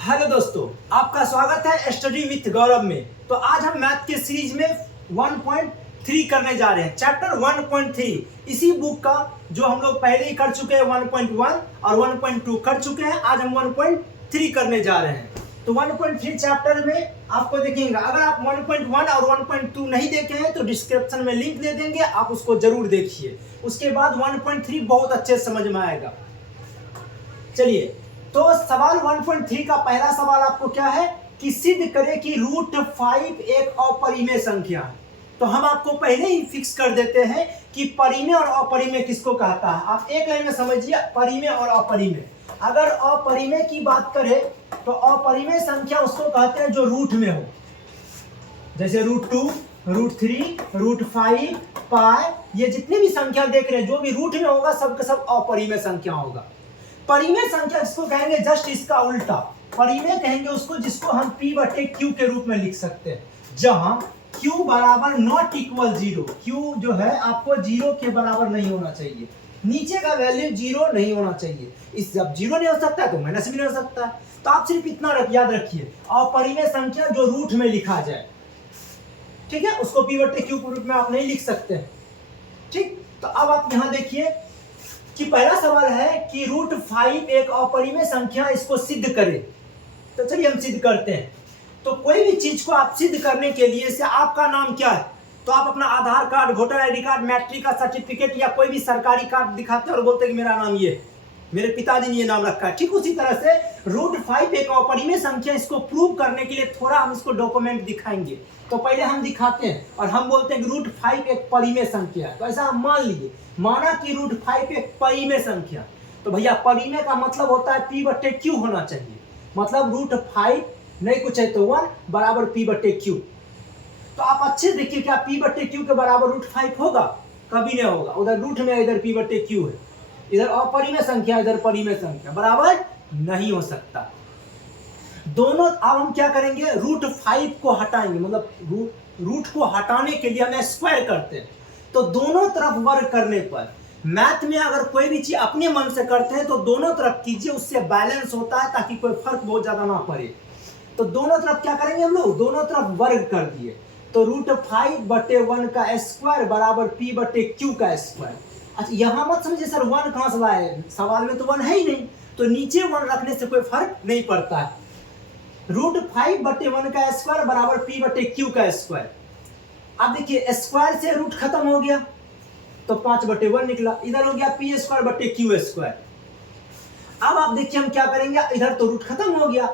Hello दोस्तों, आपका स्वागत है स्टडी विथ गौरव में। तो आज हम मैथ के सीरीज में 1.3 करने जा रहे हैं, चैप्टर 1.3। इसी बुक का जो हम लोग पहले ही कर चुके हैं 1.1 और 1.2 कर चुके हैं। आज हम 1.3 करने जा रहे हैं। तो 1.3 चैप्टर में आपको देखेंगे, अगर आप 1.1 और 1.2 नहीं देखे हैं तो डिस्क्रिप्शन में लिंक दे देंगे, आप उसको जरूर देखिए। उसके बाद 1.3 बहुत अच्छे से समझ में आएगा। चलिए, तो सवाल 1.3 का पहला सवाल आपको क्या है कि सिद्ध करें कि √5 एक अपरिमेय संख्या है। तो हम आपको पहले ही फिक्स कर देते हैं कि परिमेय और अपरिमेय किसको कहता है। आप एक लाइन में समझिए, परिमेय और अपरिमेय। अगर अपरिमेय की बात करें तो अपरिमेय संख्या उसको कहते हैं जो रूट में हो, जैसे √2, √3, √5, पाई, ये जितनी भी संख्या देख रहे हैं जो भी रूट में होगा सबका सब अपरिमेय संख्या होगा। परिमेय संख्या जिसको कहेंगे जस्ट इसका उल्टा, परिमेय कहेंगे उसको जिसको हम P/Q के रूप में लिख सकते हैं, जहां Q बराबर नॉट इक्वल 0। Q जो है आपको 0 के बराबर नहीं होना चाहिए, नीचे का वैल्यू 0 नहीं होना चाहिए। इस जब 0 नहीं हो सकता है तो माइनस भी नहीं हो सकता है। तो आप सिर्फ इतना याद रखिए, अपरिमेय संख्या जो रूट में लिखा जाए, ठीक है, उसको P/Q के रूप में आप नहीं लिख सकते हैं। ठीक, तो अब आप यहां देखिए कि पहला सवाल है कि √5 एक अपरिमेय संख्या, इसको सिद्ध करें। तो चलिए हम सिद्ध करते हैं। तो कोई भी चीज को आप सिद्ध करने के लिए से आपका नाम क्या है, तो आप अपना Aadhaar card, voter ID card, matric का सर्टिफिकेट या कोई भी सरकारी कार्ड दिखाते हैं और बोलते हैं कि मेरा नाम ये, मेरे पिताजी ने ये नाम रखा है। ठीक उसी तरह से √5 एक अपरिमेय संख्या, इसको प्रूव करने के लिए थोड़ा हम इसको डॉक्यूमेंट दिखाएंगे। तो पहले हम दिखाते हैं और हम बोलते हैं कि √5 एक परिमेय संख्या है। तो ऐसा हम मान लीजिए, माना कि √5 एक परिमेय संख्या। तो भैया परिमेय का मतलब होता है P/Q होना चाहिए, मतलब √5 नहीं कुछ है तो 1 बराबर P/Q। तो आप अच्छे देखिए, क्या P/Q के बराबर √5 होगा? कभी नहीं होगा। उधर रूट में इधर P/Q है, इधर अपरिमेय संख्या, इधर परिमेय संख्या, बराबर नहीं हो सकता। दोनों अब हम क्या करेंगे, √5 को हटाएंगे, मतलब रूट को हटाने के लिए हम स्क्वायर करते हैं। तो दोनों तरफ वर्ग करने पर, मैथ में अगर कोई भी चीज अपने मन से करते हैं तो दोनों तरफ कीजिए, उससे बैलेंस होता है, ताकि कोई फर्क बहुत ज्यादा ना पड़े। तो दोनों तरफ क्या करेंगे हम लोग, दोनों तरफ वर्ग कर दिए। तो √5/1 का स्क्वायर बराबर P/Q का स्क्वायर। अच्छा, यहां मत समझिए सर 1 कहां से लाए, सवाल में तो 1 है ही नहीं, तो नीचे 1 रखने से कोई फर्क नहीं पड़ता है। √5/1 का स्क्वायर बराबर P/Q का स्क्वायर। अब देखिए स्क्वायर से रूट खत्म हो गया तो 5/1 निकला, इधर हो गया P²/Q²। अब आप देखिए हम क्या करेंगे, इधर तो रूट खत्म हो गया,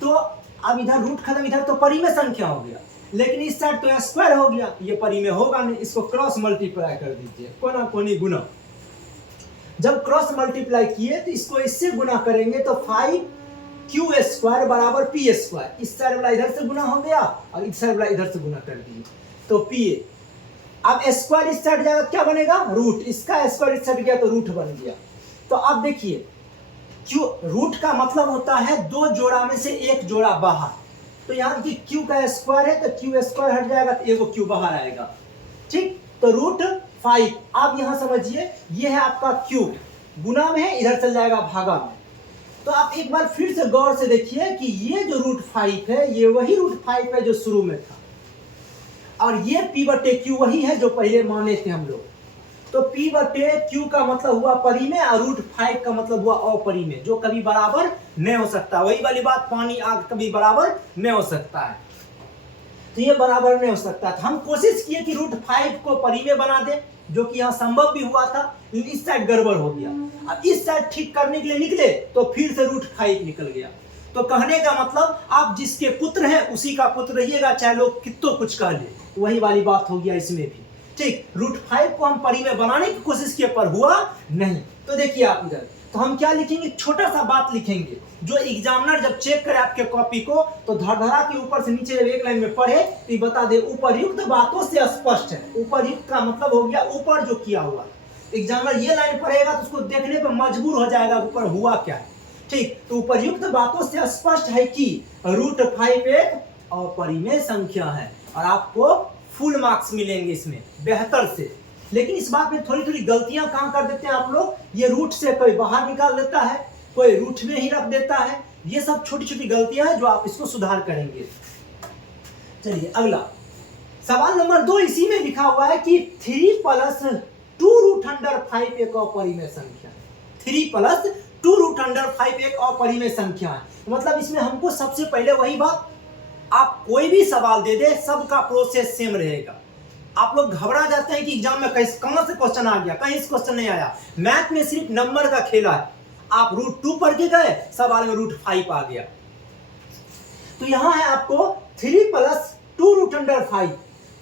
तो अब इधर रूट खत्म, इधर तो परिमेय संख्या हो गया, लेकिन इस साइड तो स्क्वायर हो गया, ये परिमेय होगा नहीं। इसको क्रॉस मल्टीप्लाई कर दीजिए, कोना कोनी गुना। जब क्रॉस मल्टीप्लाई किए तो इसको इससे गुना करेंगे तो 5Q² बराबर P²। इस साइड वाला इधर से गुना हो गया और इस साइड वाला इधर से गुना कर दिए तो P। अब स्क्वायर इस साइड जाएगा क्या बनेगा, रूट, इसका स्क्वायर इस साइड गया तो रूट बन गया। तो अब देखिए क्यू, रूट का मतलब होता है दो जोड़ा में से एक जोड़ा बाहर। तो यहाँ की Q का स्क्वायर है तो Q² हट जाएगा तो एगो Q बाहर आएगा। ठीक, तो √5। अब यहाँ समझिए, ये है आपका Q, गुना में है, इधर चल जाएगा भागा में। तो आप एक बार फिर से गौर से देखिए कि ये जो √5 है, ये वही √5 है जो शुरू में था, और ये P/Q वही है जो पहले माने थे हम लोग। तो P/Q का मतलब हुआ परिमेय और √5 का मतलब हुआ अपरिमेय, जो कभी बराबर नहीं हो सकता। वही वाली बात, पानी आग कभी बराबर नहीं हो सकता है, तो ये बराबर नहीं हो सकता। तो हम कोशिश किए कि √5 को परिमेय बना दे, जो कि यहाँ संभव भी हुआ था, लेकिन इस साइड गड़बड़ हो गया। अब इस साइड ठीक करने के लिए निकले तो फिर से √5 निकल गया। तो कहने का मतलब आप जिसके पुत्र हैं उसी का पुत्र रहिएगा, चाहे लोग कितो कुछ कह ले, वही वाली बात हो गया इसमें भी। ठीक, √5 को हम परिमेय बनाने की कोशिश किए पर हुआ नहीं। तो देखिए आप इधर, तो हम क्या लिखेंगे, छोटा सा बात लिखेंगे, जो एग्जामिनर जब चेक करे आपके कॉपी को तो धड़धड़ा के ऊपर से नीचे एक लाइन में पढ़े तो बता दे उपर्युक्त बातों से स्पष्ट है। उपर्युक्त का मतलब हो गया ऊपर जो किया हुआ। एग्जामिनर ये लाइन पढ़ेगा तो उसको देखने पर मजबूर हो जाएगा ऊपर हुआ क्या है। ठीक, तो उपर्युक्त बातों से स्पष्ट है कि √5 एक अपरिमेय संख्या है, और आपको फुल मार्क्स मिलेंगे इसमें बेहतर से। लेकिन इस बात में थोड़ी थोड़ी गलतियां कहां कर देते हैं आप लोग, ये रूट से कोई बाहर निकाल देता है, कोई रूट में ही रख देता है। ये सब छोटी छोटी गलतियां हैं जो आप इसको सुधार करेंगे। चलिए अगला सवाल नंबर 2 इसी में लिखा हुआ है कि 3 + 2√5 एक अपरिमेय संख्या। 3 + 2√5 एक अपरिमेय संख्या है। मतलब इसमें हमको सबसे पहले वही बात, आप कोई भी सवाल दे दे सबका प्रोसेस सेम रहेगा। आप लोग घबरा जाते हैं कि एग्जाम में कहां से क्वेश्चन आ गया, कहीं से क्वेश्चन नहीं आया। मैथ में सिर्फ नंबर का खेला है। आप √2 पढ़ के गए, सवाल में √5 आ गया। तो यहां है आपको 3 + 2√5।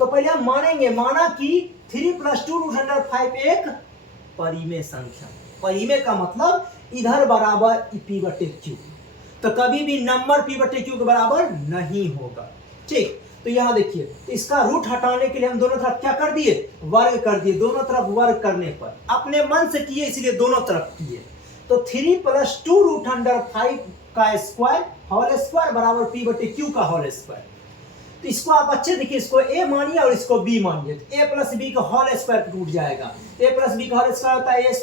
तो पहले हम माना कि 3 + 2√5 एक परिमेय संख्या। परिमेय का मतलब इधर बराबर P/Q। तो कभी भी नंबर P/Q के बराबर नहीं होगा। ठीक, तो यहां देखिए इसका रूट हटाने के लिए हम दोनों तरफ क्या कर दिए, वर्ग कर दिए। दोनों तरफ वर्ग करने पर अपने मन से किए, इसलिए दोनों तरफ किए। तो 3 + 2√5 का स्क्वायर होल स्क्वायर बराबर P/Q का होल स्क्वायर। तो इसको आप अच्छे देखिए, इसको a मानिए और इसको b मानिए। तो a + b का होल स्क्वायर टूट जाएगा। a + b का होल स्क्वायर होता है a² +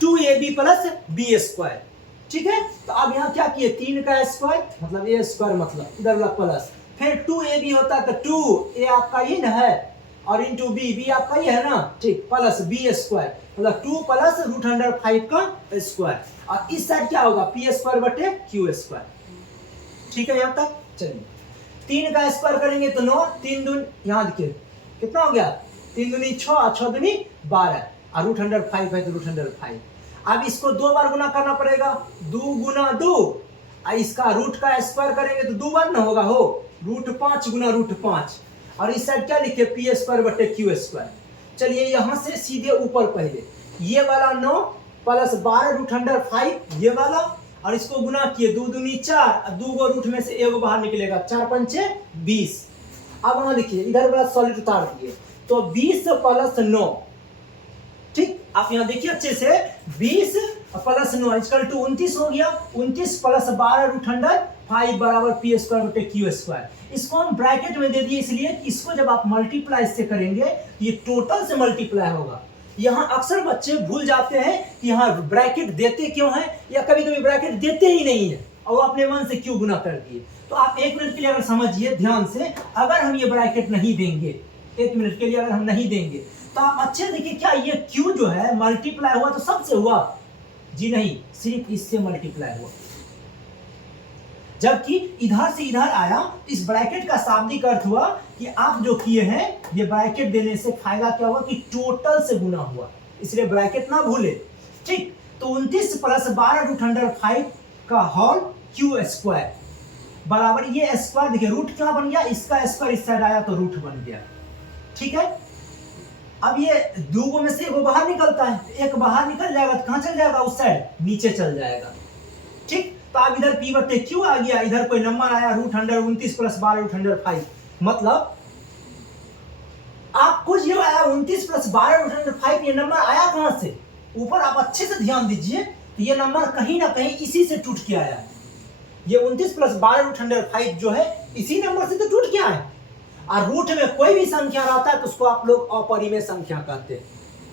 2ab + b स्क्वायर। ठीक है, तो अब यहाँ क्या किए, 3 का स्क्वायर मतलब a² मतलब इधर वाला प्लस, फिर 2ab होता है तो 2 a आपका इन है और इंटू b आपका ये है ना, ठीक, प्लस b² मतलब 2 + √5 का स्क्वायर। और इस साइड क्या होगा, p²/q²। ठीक है यहाँ तक। चलिए 3 का स्क्वायर करेंगे तो 9, 3 दूनी, यहाँ देखिए कितना हो गया, 3 दूनी 6 और 6 दूनी 12 और √5 है तो √5। अब इसको 2 बार गुना करना पड़ेगा, 2 × 2 और इसका रूट का स्क्वायर करेंगे तो 2 बार ना होगा, हो √5 × √5। और इस साइड क्या लिखे, p²/q²। चलिए यहाँ से सीधे ऊपर पहले ये वाला 9 + 12 √5 ये वाला, और इसको गुना किए 2 दूनी 4 और 2 गो रूट में से एगो बाहर निकलेगा, 4 × 5 = 20। अब वहां देखिए इधर वाला सॉलिड उतार दिए तो 20 + 9। ठीक, आप यहाँ देखिए अच्छे से, 20 + 9 = 29 हो गया। 29 + 12 √5 बराबर p²/q²। इसको हम ब्रैकेट में दे दिए इसलिए कि इसको जब आप मल्टीप्लाई से करेंगे ये टोटल से मल्टीप्लाई होगा। यहाँ अक्सर बच्चे भूल जाते हैं कि यहाँ ब्रैकेट देते क्यों हैं, या कभी कभी ब्रैकेट देते ही नहीं है और वो अपने मन से क्यों गुना कर दिए। तो आप 1 मिनट के लिए अगर समझिए ध्यान से, अगर हम ये ब्रैकेट नहीं देंगे, 1 मिनट के लिए अगर हम नहीं देंगे तो आप अच्छे देखिए, क्या ये क्यू जो है मल्टीप्लाई हुआ तो सबसे हुआ, जी नहीं, सिर्फ इससे मल्टीप्लाई हुआ। जबकि इधर से इधर आया, इस ब्रैकेट का शाब्दिक अर्थ हुआ कि आप जो किए हैं ये ब्रैकेट देने से फायदा क्या हुआ कि टोटल से गुना हुआ, इसलिए ब्रैकेट ना भूले। ठीक, तो 29 + 12 √5 का होल q² बराबर ये स्क्वायर, देखिए रूट क्या बन गया, इसका स्क्वायर इस साइड आया तो रूट बन गया। ठीक है, अब ये 2 में से एगो बाहर निकलता है, एक बाहर निकल जाएगा तो कहां चल जाएगा, उस साइड नीचे चल जाएगा। ठीक, तो अब इधर p/q आ गया, इधर कोई नंबर आया √29 + 12 √5, मतलब आपको जो आया 29 + 12 √5, ये नंबर आया कहां से, ऊपर आप अच्छे से ध्यान दीजिए, तो ये नंबर कहीं ना कहीं इसी से टूट के आया है। ये 29 + 12 √5 जो है इसी नंबर से तो टूट के आया है। और रूट में कोई भी संख्या रहता है तो उसको आप लोग अपरिमेय संख्या कहते हैं,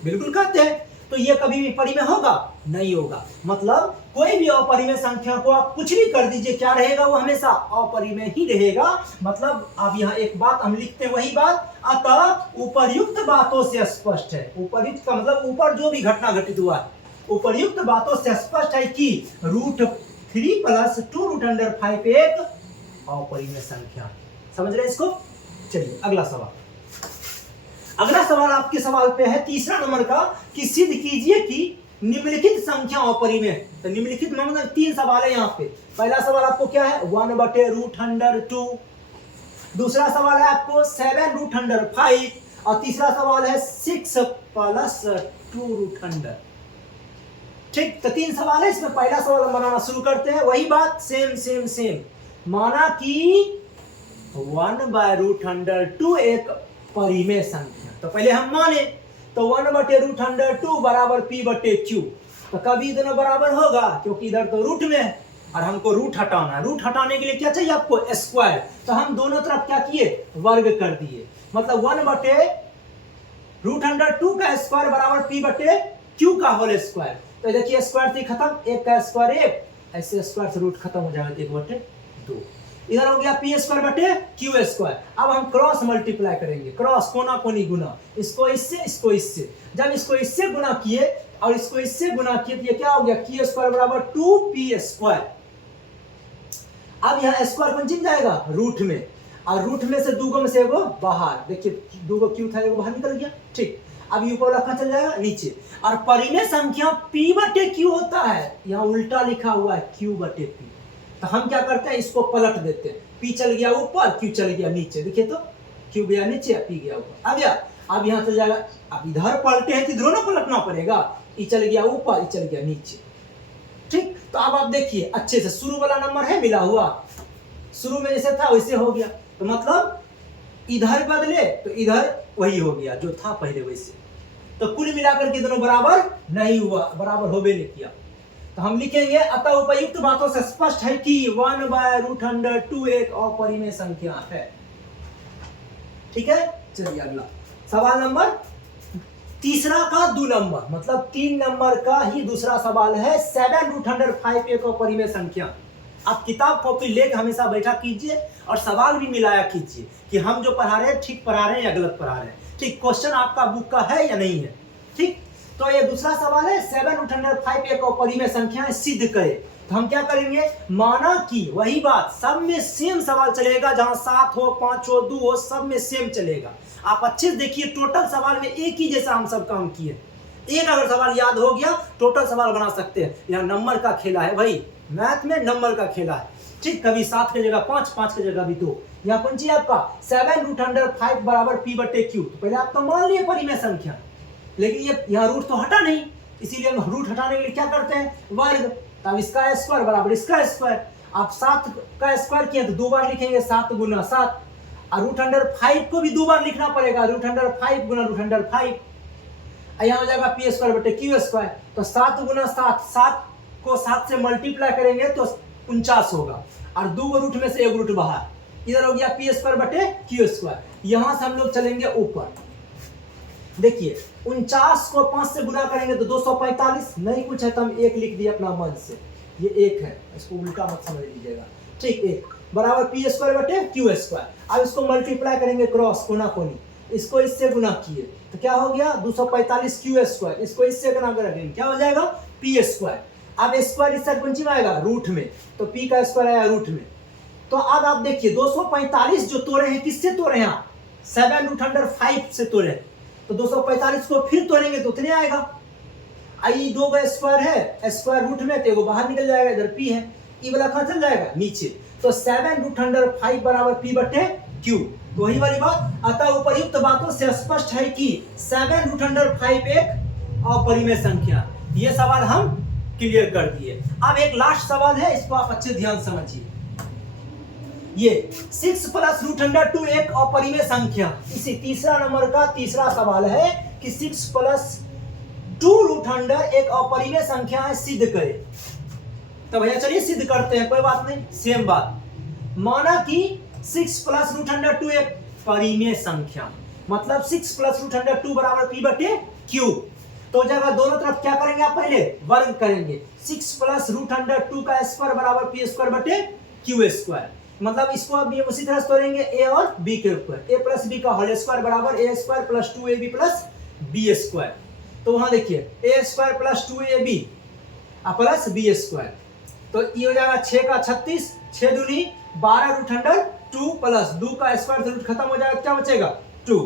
बिल्कुल कहते हैं। तो ये कभी भी परिमेय होगा नहीं होगा, मतलब कोई भी अपरिमेय संख्या को आप कुछ भी कर दीजिए, क्या रहेगा, वो हमेशा अपरिमेय ही रहेगा। मतलब अब यहाँ एक बात हम लिखते हैं वही बात, अतः उपर्युक्त बातों से स्पष्ट है, उपर्युक्त का मतलब ऊपर जो भी घटना घटित हुआ है, उपर्युक्त बातों से स्पष्ट है कि √3 + 2√5 एक अपरिमेय संख्या। समझ रहे हैं इसको। चलिए अगला सवाल, अगला सवाल आपके सवाल पे है 3रा नंबर का कि सिद्ध कीजिए कि निम्नलिखित संख्या अपरिमेय। तो निम्नलिखित मतलब 3 सवाल है यहाँ पे। पहला सवाल आपको क्या है, 1/√2। दूसरा सवाल है आपको 7√5 और तीसरा सवाल है 6 + 2√। ठीक, तो 3 सवाल है इसमें। पहला सवाल हम बनाना शुरू करते हैं, वही बात सेम। माना कि 1/√2 एक परिमेय संख्या। तो पहले हम माने तो 1/√2 बराबर p/q। तो कभी दोनों बराबर होगा क्योंकि इधर तो रूट में है और हमको रूट हटाना है। रूट हटाने के लिए क्या चाहिए आपको, स्क्वायर। तो हम दोनों तरफ क्या किए, वर्ग कर दिए। मतलब 1/√2 का स्क्वायर बराबर p/q का होल स्क्वायर। तो देखिए स्क्वायर से खत्म, एक का स्क्वायर एक, ऐसे स्क्वायर से रूट खत्म हो जाएगा 1/2। इधर हो गया पी स्क्वायर बटे क्यू स्क्वायर। अब हम क्रॉस मल्टीप्लाई करेंगे, क्रॉस कोना कोनी गुना, इसको इससे इसको इससे। जब इसको इससे गुना किए और इसको इससे गुना किए तो ये क्या हो गया, क्यू स्क्वायर बराबर 2p स्क्वायर। अब यहाँ स्क्वायर कौन चिन जाएगा रूट में, और रूट में से दूगो में से एगो बाहर, देखिए दूगो क्यू था एगो बाहर निकल गया। ठीक, अब यू को रखा चल जाएगा नीचे, और परिमेय संख्या p बटे क्यू होता है, यहाँ उल्टा लिखा हुआ है q बटे p। तो हम क्या करते हैं, इसको पलट देते हैं, p चल गया ऊपर q चल गया नीचे। देखिए तो q गया नीचे p गया ऊपर, आ गया। अब यहाँ चल जाएगा, अब इधर पलटे हैं तो इधरों ना पलटना पड़ेगा, ई चल गया ऊपर ई चल गया नीचे। ठीक, तो अब आप देखिए अच्छे से, शुरू वाला नंबर है मिला हुआ, शुरू में जैसे था वैसे हो गया, तो मतलब इधर बदले तो इधर वही हो गया जो था पहले वैसे। तो कुल मिलाकर के दोनों बराबर नहीं हुआ, बराबर होबे नहीं किया। तो हम लिखेंगे अतः उपयुक्त बातों से स्पष्ट है कि 1/√2 एक अपरिमेय संख्या है। ठीक है, चलिए अगला सवाल नंबर तीसरा का 2 नंबर, मतलब 3 नंबर का ही दूसरा सवाल है। 7√5 एक अपरिमेय संख्या। आप किताब कॉपी लेकर हमेशा बैठा कीजिए और सवाल भी मिलाया कीजिए कि हम जो पढ़ा रहे हैं ठीक पढ़ा रहे हैं या गलत पढ़ा रहे हैं। ठीक, क्वेश्चन आपका बुक का है या नहीं है। ठीक, तो ये दूसरा सवाल है 7√5 एक अपरिमेय संख्या है, सिद्ध करे। तो हम क्या करेंगे, माना कि वही बात सब में सेम सवाल चलेगा, जहां 7 हो 5 हो 2 हो सब में सेम चलेगा। आप अच्छे से देखिए, टोटल सवाल में एक ही जैसा हम सब काम किए। एक अगर सवाल याद हो गया टोटल सवाल बना सकते हैं। यहाँ नंबर का खेला है भाई, मैथ में नंबर का खेला है। ठीक, कभी 7 की जगह 5, 5 की जगह भी 2। यहाँ कौन सी आपका 7√5 बराबर p बटे क्यू। तो पहले आप तो मान लिए परिमेय संख्या, लेकिन ये यहाँ रूट तो हटा नहीं, इसीलिए हम रूट हटाने के लिए क्या करते हैं, वर्ग। तब इसका स्क्वायर बराबर इसका स्क्वायर। आप 7 का स्क्वायर किए तो 2 बार लिखेंगे, 7 गुना 7, और √5 को भी 2 बार लिखना पड़ेगा, √5 गुना √5। यहाँ हो जाएगा पी स्क्वायर बटे क्यू स्क्वायर। तो 7 गुना 7, 7 को 7 से मल्टीप्लाई करेंगे तो 49 होगा, और 2 रूट में से 1 रूट बाहर। इधर हो गया पी स्क्वायर बटे क्यू स्क्वायर। यहां से हम लोग चलेंगे ऊपर, देखिए 49 को 5 से गुना करेंगे तो 245। नहीं कुछ है तो हम 1 लिख दिए अपना मन से, ये 1 है, इसको उल्टा मत समझ लीजिएगा। ठीक, 1 बराबर पी स्क्वायर बटे क्यू स्क्वायर। अब इसको मल्टीप्लाई करेंगे क्रॉस कोना कोनी, इसको इससे गुना किए तो क्या हो गया 245 क्यू स्क्वायर। इसको इससे गुना करेंगे क्या हो जाएगा पी स्क्वायर। अब स्क्वायर इस साइड कौन आएगा रूट में, तो p का स्क्वायर आया रूट में। तो अब आप देखिए 245 जो तोड़े हैं किससे तोड़े हैं, 7√5 से तोड़े। तो 245 को फिर तोड़ेंगे तो उतने आएगा। आई 2 का स्क्वायर है, स्क्वायर रूट में तो बाहर निकल जाएगा, इधर p है, ई वाला कहां चल जाएगा नीचे। तो 7√5 बराबर p बटे q। तो वही वाली बात, अतः उपयुक्त बातों से स्पष्ट है कि 7√5 एक अपरिमेय संख्या। ये सवाल हम क्लियर कर दिए। अब एक लास्ट सवाल है, इसको आप अच्छे ध्यान समझिए। ये 6 + √2 एक अपरिमेय संख्या। इसी तीसरा नंबर का तीसरा सवाल है कि 6 + 2√100 एक अपरिमेय संख्या है, सिद्ध करे। तो भैया चलिए सिद्ध करते हैं, कोई बात नहीं, सेम बात। माना कि 6 + √2 एक परिमेय संख्या, मतलब 6 + √2 बराबर p बटे q। तो जगह दोनों तरफ क्या करेंगे आप, पहले वर्ग करेंगे। 6 + √2 का स्क्वायर बराबर p स्क्वायर बटे q स्क्वायर। मतलब इसको अब ये उसी तरह से तोड़ेंगे a और b के ऊपर, a + b का होल स्क्वायर बराबर a square + 2ab + b square. तो वहां देखिए a square + 2ab plus b square. तो ये हो जाएगा 6 का 36, 6 दूनी 12√2 प्लस 2 का स्क्वायर से रूट खत्म हो जाएगा, क्या बचेगा 2।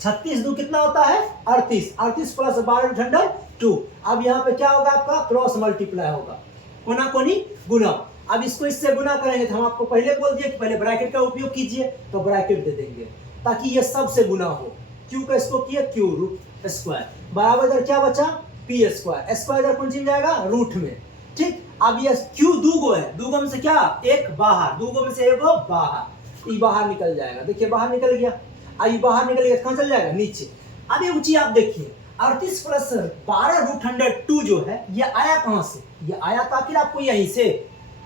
36 2 कितना होता है 38, 38 प्लस 12√2। अब यहाँ पे क्या होगा आपका क्रॉस मल्टीप्लाई होगा, कोना कोनी गुना। अब इसको इससे गुना करेंगे तो हम आपको पहले बोल दिए कि पहले ब्रैकेट का उपयोग कीजिए, तो ब्रैकेट दे देंगे ताकि ये सब से गुना हो। क्यू का इसको किया क्यू रूट स्क्वायर बराबर इधर क्या बचा पी स्क्वायर, स्क्वायर इधर कौन जाएगा रूट में। ठीक, अब ये क्यू दूगो है, दूगो में से क्या एक बाहर, दूगो में से एक बाहर, ये बाहर निकल जाएगा। देखिए बाहर निकल गया, आई बाहर निकल गया, कहां चल जाएगा नीचे। अब ये ऊंची आप देखिए 38 प्लस 12√2 जो है ये आया कहां से, ये आया तो आखिर आपको यहीं से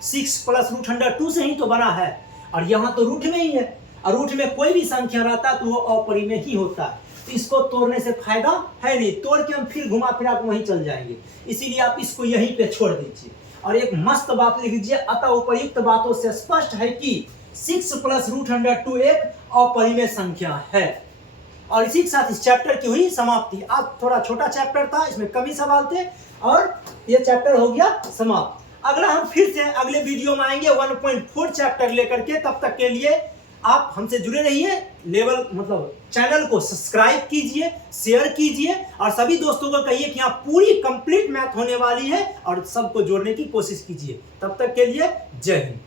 6 प्लस √2 से ही तो बना है, और यहाँ तो रूट में ही है, और रूट में कोई भी संख्या रहता तो वो अपरिमेय ही होता है। तो इसको तोड़ने से फायदा है नहीं, तोड़ के हम फिर घुमा फिरा के वहीं चल जाएंगे। इसीलिए आप इसको यहीं पे छोड़ दीजिए। और एक मस्त बात लिख लीजिए, अतः उपयुक्त बातों से स्पष्ट है कि 6 + √102 एक अपरिमेय संख्या है। और इसी के साथ इस चैप्टर की हुई समाप्ति। आज थोड़ा छोटा चैप्टर था, इसमें कम ही सवाल थे और ये चैप्टर हो गया समाप्त। अगला हम फिर से अगले वीडियो में आएंगे 1.4 चैप्टर लेकर के। तब तक के लिए आप हमसे जुड़े रहिए। लेवल मतलब चैनल को सब्सक्राइब कीजिए, शेयर कीजिए और सभी दोस्तों को कहिए कि यहाँ पूरी कंप्लीट मैथ होने वाली है और सबको जोड़ने की कोशिश कीजिए। तब तक के लिए जय हिंद।